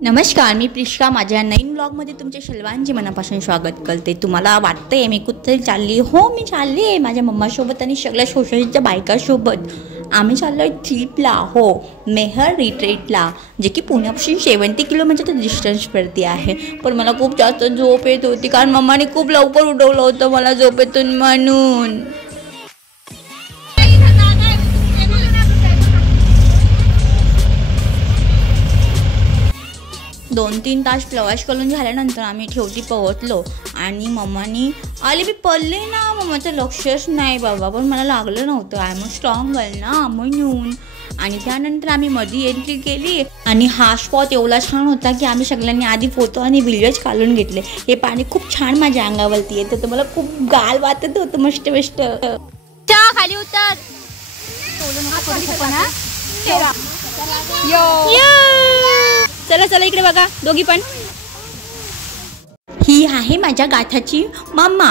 नमस्कार, मी प्रिष्का माझ्या नवीन ब्लॉगमध्ये तुमच्या सर्वांचे मनापासून स्वागत करते। तुम्हाला वाटतंय मी कुठे चालली? हो, मी चालली आहे माझ्या मम्मासोबत आणि सगळ्या सोसायटीच्या बायकासोबत। आम्ही चाललो आहे ट्रिपला, हो, मेहर रिट्रीटला, जे की पुण्यापासून 70 किलोमीटरचं डिस्टन्सवरती आहे। पण मला खूप जास्त झोप येत होती कारण मम्माने खूप लवकर उठवलं होतं मला झोपेतून म्हणून। 2-3 तास प्रवास करून झाल्यानंतर आम्ही शेवटी पोहोचलो आणि मम्मानी आले मी पडले ना, मम्माचं लक्षच नाही बाबा, पण मला लागलं नव्हतं, आय एम स्ट्रॉंग गर्ल ना म्हणून। आणि त्यानंतर आम्ही मध्ये एंट्री केली आणि हा स्पॉट एवढा छान होता की आम्ही सगळ्यांनी आधी फोटो आणि व्हिडिओज काढून घेतले। हे पाणी खूप छान माझ्या अंगावरती येत होतं, मला खूप गाल वाटत होतं मस्त मस्त। खाली उतर, चला चला इकडे बघा दोघी पण। ही आहे माझ्या गाठाची मम्मा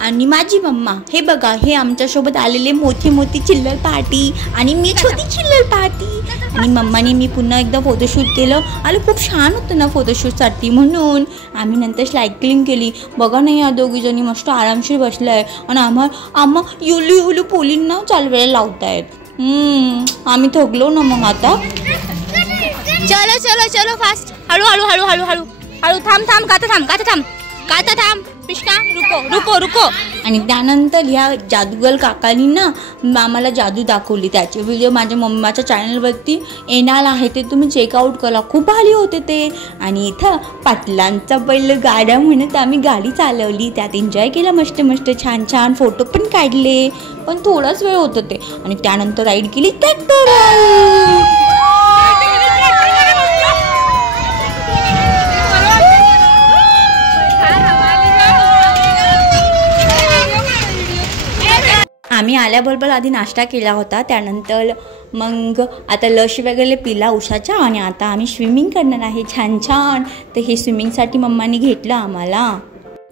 आणि माझी मम्मा। हे बघा, हे आमच्यासोबत आलेले मोठी मोठी चिल्लर पार्टी आणि मी छोटी चिल्लर पार्टी। आणि मम्माने मी पुन्हा एकदा फोटोशूट केलं आणि खूप छान होतं ना फोटोशूटसाठी म्हणून आम्ही नंतर सायकलिंग केली। बघा ना, या दोघीजणी मस्त आरामशीर बसलाय आणि आम्हा युलू युलू पोलींना चालवायला लावतायत। आम्ही थकलो ना मग आता। चलो चलो चलो फास्ट, हळू हळू हळू हळू हळू हळू, थांब काता थांब पिष्का, रुको रुको। आणि त्यानंतर ह्या जादूगर काकांनी ना आम्हाला जादू दाखवली, त्याचे व्हिडिओ माझ्या मम्माच्या चॅनलवरती येणार आहे, ते तुम्ही चेकआउट करा, खूप भारी होते ते। आणि इथं पाटलांचा बैलगाडा म्हणत आम्ही गाडी चालवली, त्यात एन्जॉय केला मस्त मस्त, छान छान फोटो पण काढले, पण थोडाच वेळ होतं ते। आणि त्यानंतर राईड केली ट्रॅक्टर। आम्ही आल्याबरोबर आधी नाश्ता केला होता, त्यानंतर मग आता लस वगैरे पिला उसाचा आणि आता आम्ही स्विमिंग करणार आहे छान छान। तर हे स्विमिंगसाठी मम्माने घेतलं आम्हाला,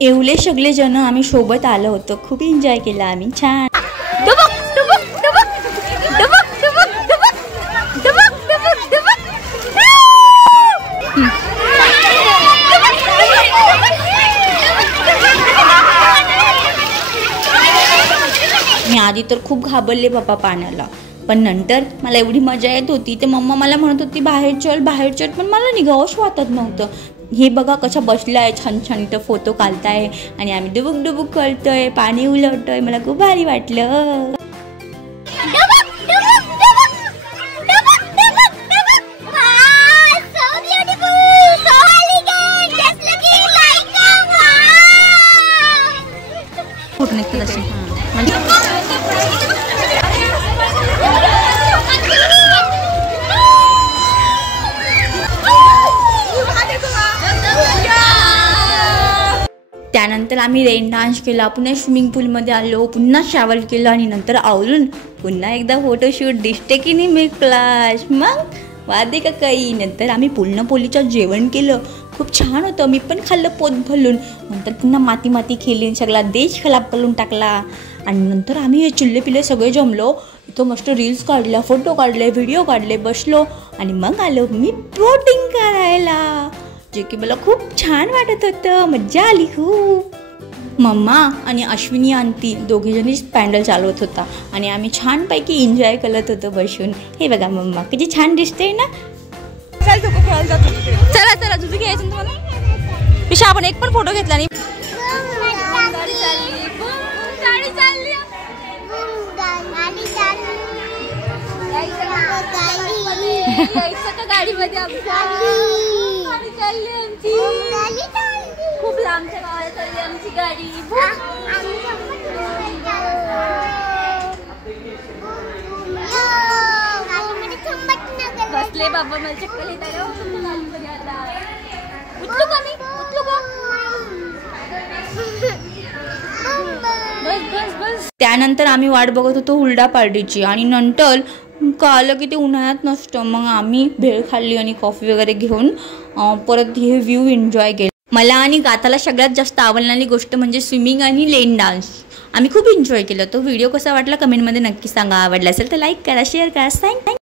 एवढे सगळे जण आम्ही सोबत आलो होतो, खूप एन्जॉय केला आम्ही छान। मी आधी तर खूप घाबरले बाबा पाण्याला, पण नंतर मला एवढी मजा येत होती ते मम्मा मला म्हणत होती बाहेर चल, पण मला निघावंच वाटत नव्हतं। हे बघा कशा बसलाय छान छान, इथं फोटो काढताय आणि आम्ही डुबुक डुबुक करतोय, पाणी उलटतोय, मला खूप भारी वाटलं। त्यानंतर आम्ही रेन डान्स केला, पुन्हा स्विमिंग पूलमध्ये आलो, पुन्हा शावर केलं आणि नंतर आवरून पुन्हा एकदा फोटोशूट। दिसते की नाही मी क्लास, मग वादे का काही। नंतर आम्ही पुरणपोळीचं जेवण केलं, खूप छान होतं, मी पण खाल्लं पोट भरून। नंतर पुन्हा माती खेळली, सगळा देश खराब करून टाकला। आणि नंतर आम्ही हे चिल्ले पिल्ले सगळे जमलो, इथं मस्त रील्स काढल्या, फोटो काढले, व्हिडिओ काढले, बसलो आणि मग आलो मी बोटिंग करायला, जे की मला खूप छान वाटत होतं, मज्जा आली खूप। मम्मा आणि अश्विनी आंटी दोघीजणी पॅन्डल चालवत होता आणि आम्ही छानपैकी एन्जॉय करत होतो बसून। हे बघा मम्मा किती छान दिसते ना। चला चला तुझं घ्यायचं तुम्हाला पिशा, आपण एक पण फोटो घेतला नाही। गाडीमध्ये खूप लांबच्या गावाला चालली आमची गाडी। बसले बाबा, मला चक्कर येत आहे, उठलो का मी, उठलो का? बस। त्यानंतर आम्ही वाट बघत होतो हुरडा पार्टीची आणि नंतर कळलं की ते उन्हाळ्यात नसतं, मग आम्ही भेळ खाल्ली आणि कॉफी वगैरे घेऊन परत हे व्ह्यू एन्जॉय केलं। मला आणि गाताला सगळ्यात जास्त आवडणारी गोष्ट म्हणजे स्विमिंग आणि लेन डान्स, आम्ही खूप एन्जॉय केलं। तो व्हिडिओ कसा वाटला कमेंटमध्ये नक्की सांगा, आवडला असेल तर लाईक करा, शेअर करा, थँक्यू।